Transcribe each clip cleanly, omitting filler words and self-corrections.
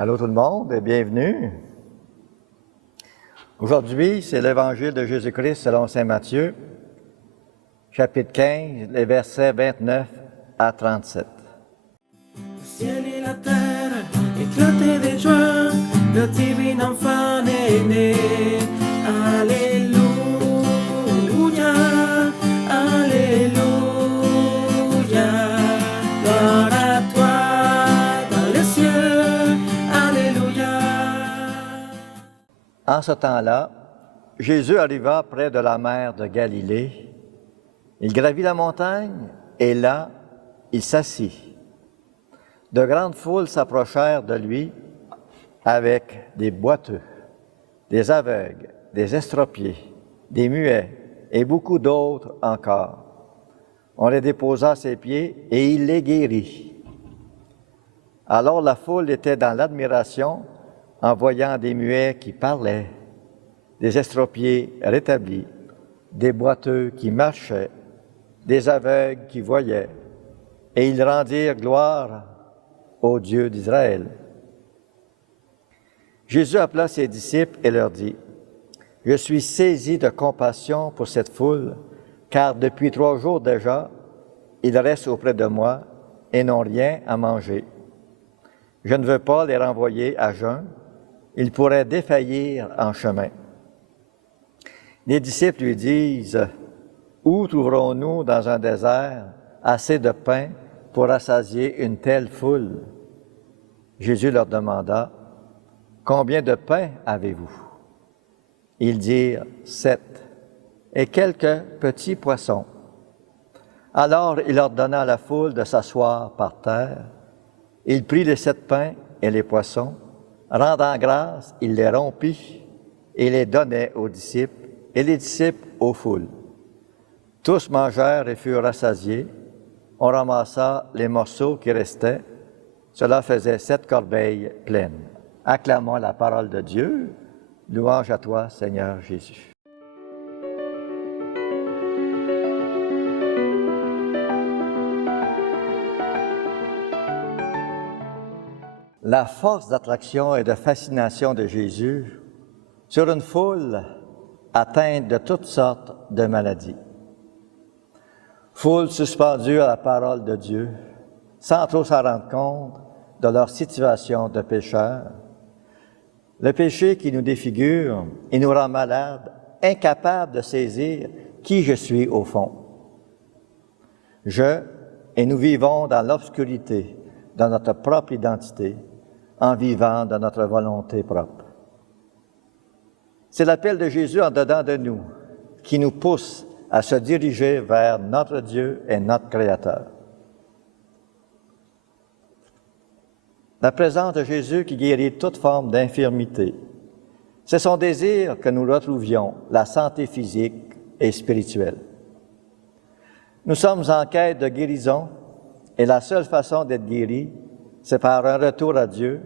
Allô tout le monde et bienvenue. Aujourd'hui, c'est l'Évangile de Jésus-Christ selon saint Matthieu, chapitre 15, les versets 29 à 37. Le ciel et la terre éclataient de joie, le divin enfant est né. Alléluia, Alléluia, gloire à toi dans les cieux, Alléluia. En ce temps-là, Jésus arriva près de la mer de Galilée. Il gravit la montagne et là, il s'assit. De grandes foules s'approchèrent de lui avec des boiteux, des aveugles, des estropiés, des muets et beaucoup d'autres encore. On les déposa à ses pieds et il les guérit. Alors la foule était dans l'admiration en voyant des muets qui parlaient, des estropiés rétablis, des boiteux qui marchaient, des aveugles qui voyaient, et ils rendirent gloire au Dieu d'Israël. Jésus appela ses disciples et leur dit, « Je suis saisi de compassion pour cette foule, car depuis 3 jours déjà, ils restent auprès de moi et n'ont rien à manger. Je ne veux pas les renvoyer à jeun, ils pourraient défaillir en chemin. » Les disciples lui disent, « Où trouverons-nous dans un désert assez de pain pour rassasier une telle foule? » Jésus leur demanda, « Combien de pain avez-vous? » Ils dirent, « 7, et quelques petits poissons. » Alors il ordonna à la foule de s'asseoir par terre. Il prit les 7 pains et les poissons, rendant grâce, il les rompit et les donnait aux disciples, et les disciples aux foules. Tous mangèrent et furent rassasiés. On ramassa les morceaux qui restaient. Cela faisait 7 corbeilles pleines. Acclamons la parole de Dieu. Louange à toi, Seigneur Jésus. La force d'attraction et de fascination de Jésus sur une foule atteinte de toutes sortes de maladies. Foule suspendue à la parole de Dieu, sans trop s'en rendre compte de leur situation de pécheurs. Le péché qui nous défigure et nous rend malades, incapables de saisir qui je suis au fond. Et nous vivons dans l'obscurité, dans notre propre identité, en vivant de notre volonté propre. C'est l'appel de Jésus en dedans de nous qui nous pousse à se diriger vers notre Dieu et notre Créateur. La présence de Jésus qui guérit toute forme d'infirmité. C'est son désir que nous retrouvions la santé physique et spirituelle. Nous sommes en quête de guérison et la seule façon d'être guéri, c'est par un retour à Dieu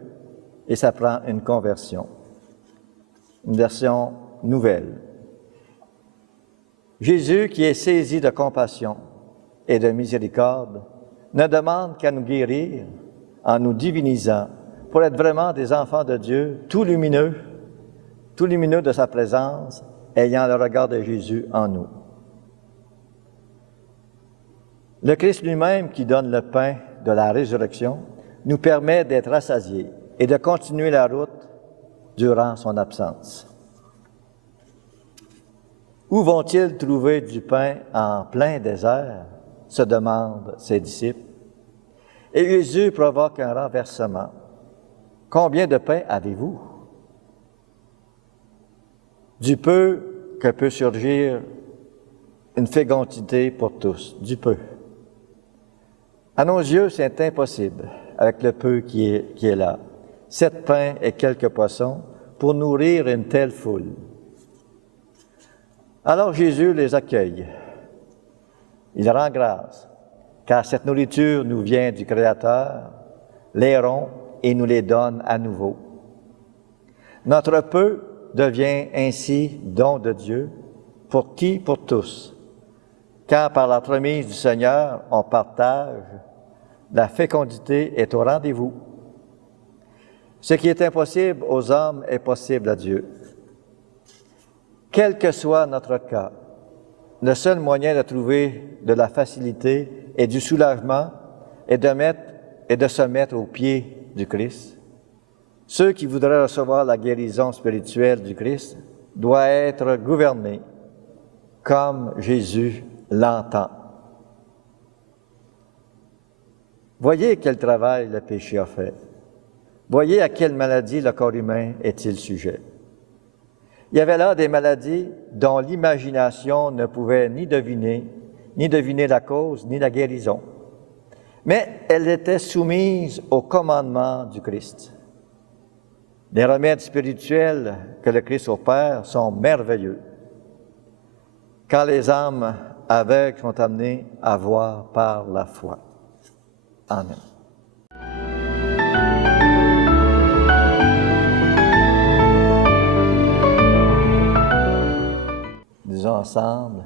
et ça prend une conversion, une version nouvelle. Jésus, qui est saisi de compassion et de miséricorde, ne demande qu'à nous guérir en nous divinisant pour être vraiment des enfants de Dieu, tout lumineux de sa présence, ayant le regard de Jésus en nous. Le Christ lui-même, qui donne le pain de la résurrection, nous permet d'être rassasiés et de continuer la route durant son absence. Où vont-ils trouver du pain en plein désert? Se demandent ses disciples. Et Jésus provoque un renversement. Combien de pain avez-vous? Du peu que peut surgir une fécondité pour tous, du peu. À nos yeux, c'est impossible avec le peu qui est là. 7 pains et quelques poissons pour nourrir une telle foule. Alors Jésus les accueille. Il rend grâce, car cette nourriture nous vient du Créateur, les rompt et nous les donne à nouveau. Notre peu devient ainsi don de Dieu, pour qui? Pour tous. Car par l'entremise du Seigneur, on partage, la fécondité est au rendez-vous. Ce qui est impossible aux hommes est possible à Dieu. Quel que soit notre cas, le seul moyen de trouver de la facilité et du soulagement est de se mettre aux pieds du Christ. Ceux qui voudraient recevoir la guérison spirituelle du Christ doivent être gouvernés comme Jésus l'entend. Voyez quel travail le péché a fait. Voyez à quelle maladie le corps humain est-il sujet. Il y avait là des maladies dont l'imagination ne pouvait ni deviner la cause, ni la guérison. Mais elles étaient soumises au commandement du Christ. Les remèdes spirituels que le Christ opère sont merveilleux, quand les âmes aveugles sont amenées à voir par la foi. Amen. Disons ensemble,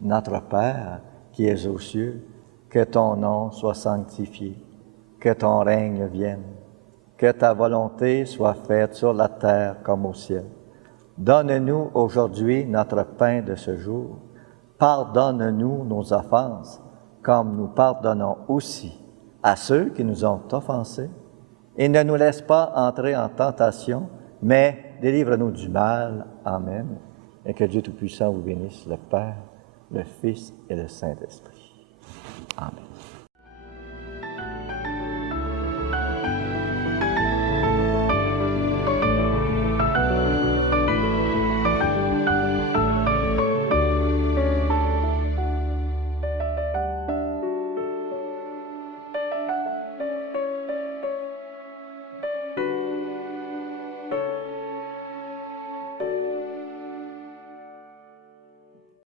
Notre Père qui es aux cieux, que ton nom soit sanctifié, que ton règne vienne, que ta volonté soit faite sur la terre comme au ciel. Donne-nous aujourd'hui notre pain de ce jour. Pardonne-nous nos offenses, comme nous pardonnons aussi à ceux qui nous ont offensés. Et ne nous laisse pas entrer en tentation, mais délivre-nous du mal. Amen. Et que Dieu Tout-Puissant vous bénisse, le Père, le Fils et le Saint-Esprit. Amen.